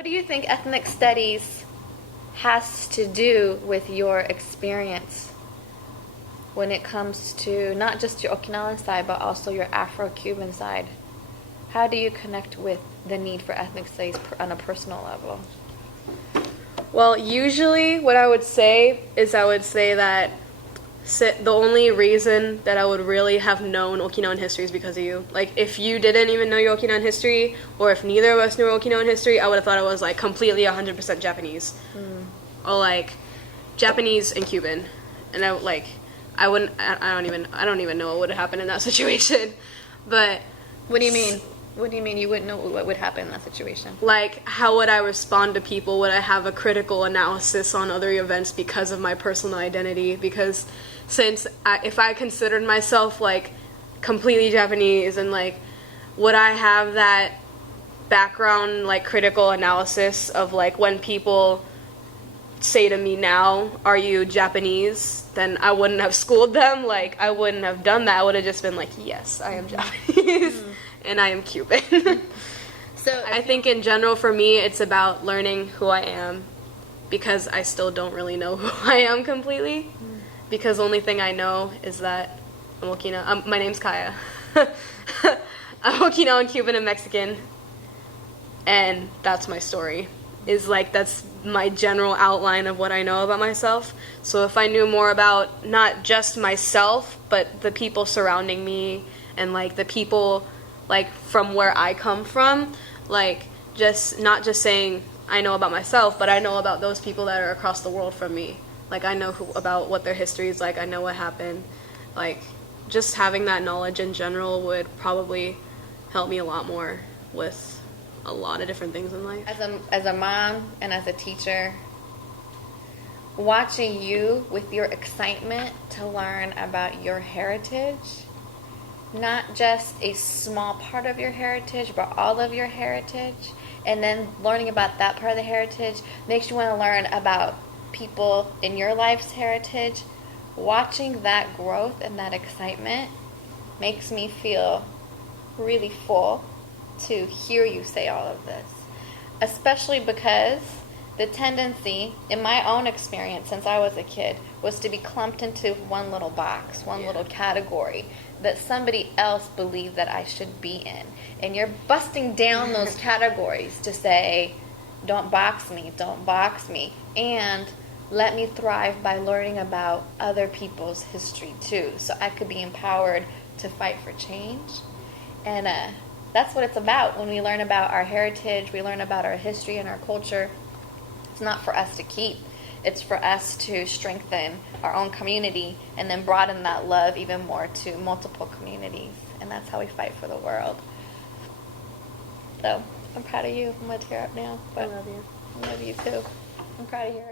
What do you think ethnic studies has to do with your experience when it comes to not just your Okinawan side, but also your Afro-Cuban side? How do you connect with the need for ethnic studies on a personal level? Well, usually what I would say is that the only reason that I would really have known Okinawan history is because of you. Like, if you didn't even know your Okinawan history, or if neither of us knew Okinawan history, I would have thought it was, like, completely 100% Japanese. Or, like, Japanese and Cuban. And I don't even know what would happen in that situation. But... What do you mean? What do you mean you wouldn't know what would happen in that situation? Like, how would I respond to people? Would I have a critical analysis on other events because of my personal identity? Because if I considered myself, like, completely Japanese, and, like, would I have that background, like, critical analysis of, like, when people say to me now, are you Japanese? Then I wouldn't have schooled them. Like, I wouldn't have done that. I would have just been like, yes, I am Japanese. And I am Cuban. So I think in general for me it's about learning who I am, because I still don't really know who I am completely. Because the only thing I know is that I'm Okinawan. My name's Kaiya. I'm Okinawan, Cuban, and Mexican, and that's my story. That's my general outline of what I know about myself. So if I knew more about not just myself, but the people surrounding me, and, like, the people, like, from where I come from, like, just not just saying I know about myself, but I know about those people that are across the world from me. Like, I know about what their history is like, I know what happened. Like, just having that knowledge in general would probably help me a lot more with a lot of different things in life. As a mom and as a teacher, watching you with your excitement to learn about your heritage, not just a small part of your heritage, but all of your heritage, and then learning about that part of the heritage makes you want to learn about people in your life's heritage. Watching that growth and that excitement makes me feel really full to hear you say all of this, especially because the tendency, in my own experience since I was a kid, was to be clumped into one little box, one little category that somebody else believed that I should be in. And you're busting down those categories to say, don't box me, and let me thrive by learning about other people's history too, so I could be empowered to fight for change. And that's what it's about. When we learn about our heritage, we learn about our history and our culture. It's not for us to keep. It's for us to strengthen our own community and then broaden that love even more to multiple communities. And that's how we fight for the world. So I'm proud of you. I'm going to tear up now. But I love you. I love you too. I'm proud of you.